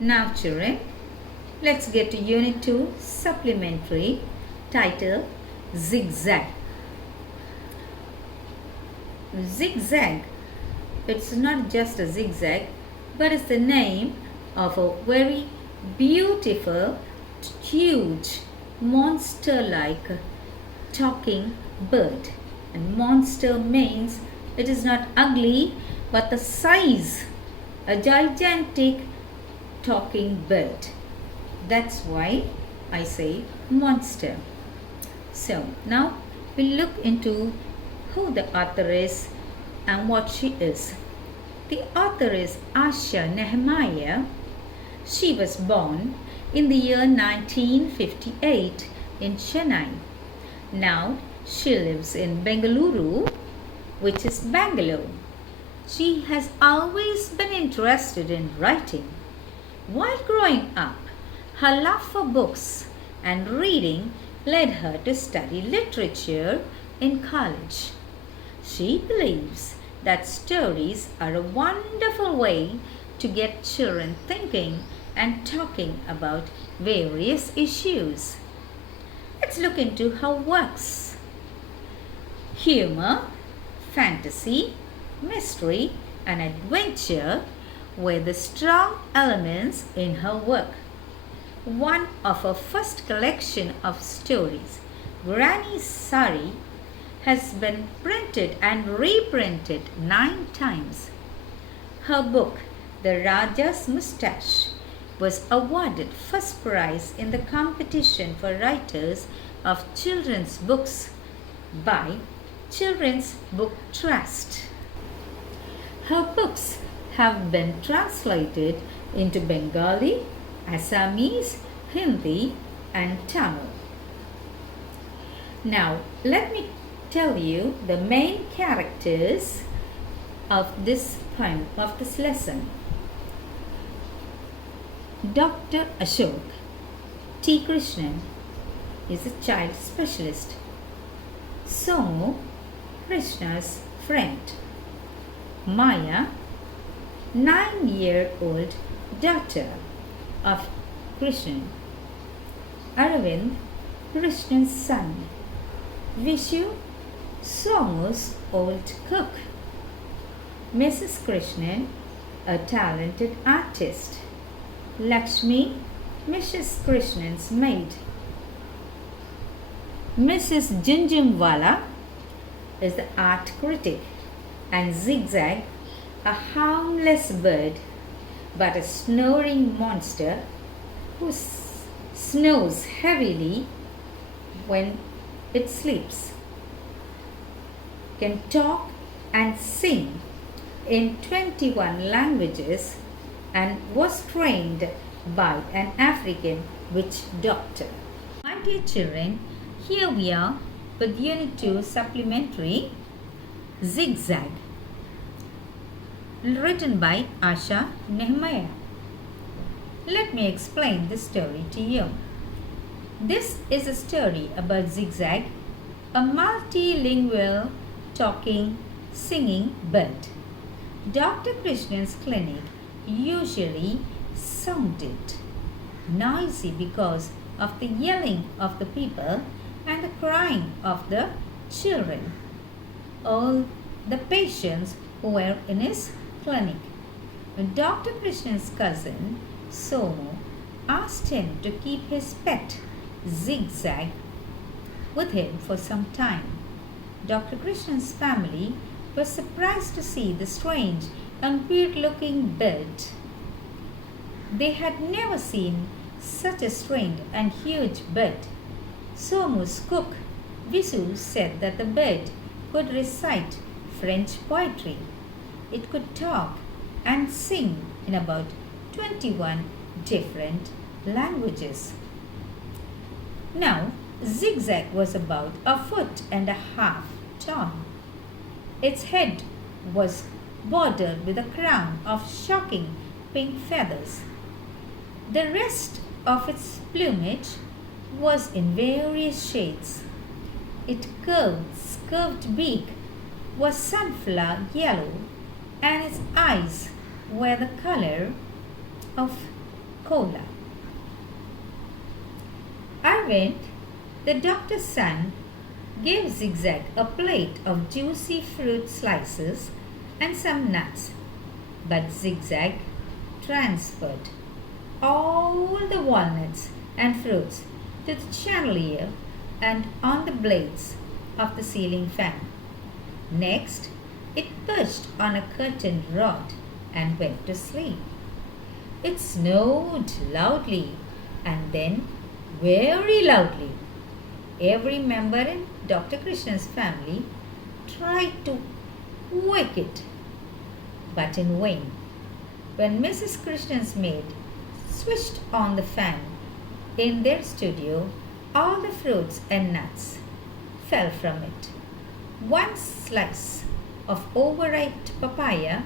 Now children, let's get to Unit 2 Supplementary, titled ZigZag. ZigZag, it's not just a zigzag, but it's the name of a very beautiful, huge, monster-like talking bird. And monster means it is not ugly, but the size, a gigantic talking bird. That's why I say monster. So now we'll look into who the author is and what she is. The author is Asha Nehemiah. She was born in the year 1958 in Chennai. Now she lives in Bengaluru, which is Bangalore. She has always been interested in writing. While growing up, her love for books and reading led her to study literature in college. She believes that stories are a wonderful way to get children thinking and talking about various issues. Let's look into her works. Humor, fantasy, mystery, and adventure were the strong elements in her work. One of her first collection of stories, Granny's Sari, has been printed and reprinted 9 times. Her book, The Raja's Moustache, was awarded first prize in the competition for writers of children's books by Children's Book Trust. Her books have been translated into Bengali, Assamese, Hindi, and Tamil. Now, let me tell you the main characters of this poem, of this lesson. Dr. Ashok T. Krishnan is a child specialist. Somu, Krishna's friend. Maya, 9-year-old daughter of Krishnan. Aravind, Krishnan's son. Vishu, Somu's old cook. Mrs. Krishnan, a talented artist. Lakshmi, Mrs. Krishnan's maid. Mrs. Junjunwala is the art critic, and ZigZag, a harmless bird but a snoring monster who snores heavily when it sleeps, can talk and sing in 21 languages and was trained by an African witch doctor. My dear children, here we are with Unit 2 Supplementary, ZigZag, written by Asha Nehemiah. Let me explain this story to you. This is a story about ZigZag, a multilingual talking, singing bird. Dr. Krishnan's clinic usually sounded noisy because of the yelling of the people and the crying of the children. All the patients who were in his clinic. Dr. Krishnan's cousin Somu asked him to keep his pet ZigZag with him for some time. Dr. Krishnan's family was surprised to see the strange and weird-looking bird. They had never seen such a strange and huge bird. Somu's cook, Visu, said that the bird could recite French poetry. It could talk and sing in about 21 different languages. Now, ZigZag was about 1.5 feet tall. Its head was bordered with a crown of shocking pink feathers. The rest of its plumage was in various shades. Its curved beak was sunflower yellow, and its eyes were the color of Coca-Cola. Arvind, the doctor's son, gave ZigZag a plate of juicy fruit slices and some nuts, but ZigZag transferred all the walnuts and fruits to the chandelier and on the blades of the ceiling fan. Next, it perched on a curtained rod and went to sleep. It snowed loudly and then very loudly. Every member in Dr. Krishna's family tried to wake it, but in vain. When Mrs. Krishna's maid switched on the fan in their studio, all the fruits and nuts fell from it. One slice of overripe papaya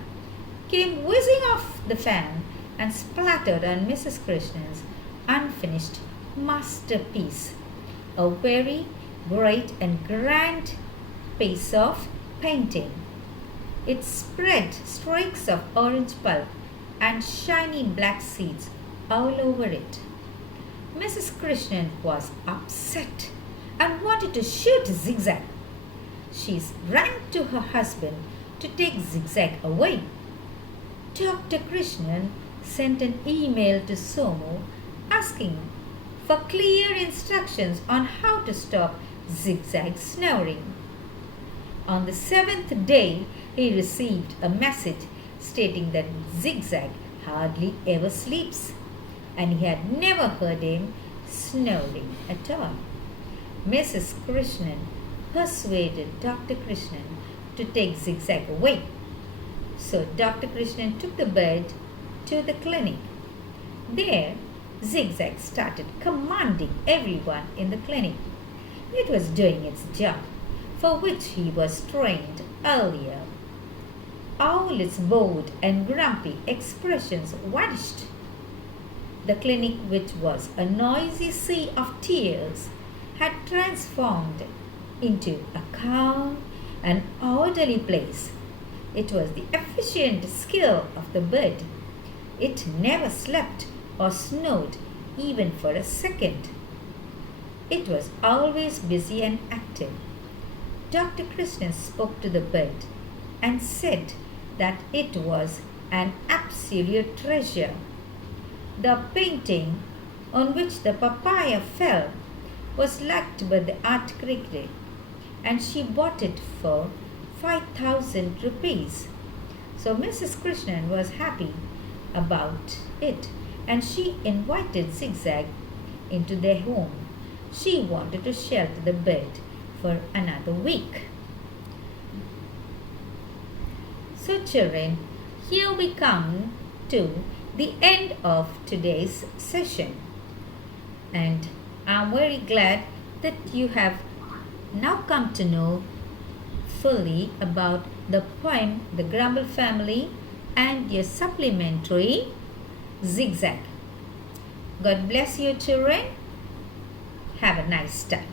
came whizzing off the fan and splattered on Mrs. Krishna's unfinished masterpiece, a very great and grand piece of painting. It spread streaks of orange pulp and shiny black seeds all over it. Mrs. Krishnan was upset and wanted to shoot ZigZag. She ran to her husband to take ZigZag away. Dr. Krishnan sent an email to Somu asking for clear instructions on how to stop ZigZag snoring. On the 7th day, he received a message stating that ZigZag hardly ever sleeps, and he had never heard him snoring at all. Mrs. Krishnan persuaded Dr. Krishnan to take ZigZag away. So Dr. Krishnan took the bird to the clinic. There, ZigZag started commanding everyone in the clinic. It was doing its job, for which he was trained earlier. All its bored and grumpy expressions vanished. The clinic, which was a noisy sea of tears, had transformed into a calm and orderly place. It was the efficient skill of the bird. It never slept or snored even for a second. It was always busy and active. Dr. Krishnan spoke to the bird and said that it was an absolute treasure. The painting on which the papaya fell was liked by the art critic, and she bought it for 5,000 rupees. So Mrs. Krishnan was happy about it, and she invited ZigZag into their home. She wanted to shelter the bird for another week. So children, here we come to the end of today's session, and I'm very glad that you have now come to know fully about the poem The Grumble Family and your supplementary ZigZag. God bless you children. Have a nice time.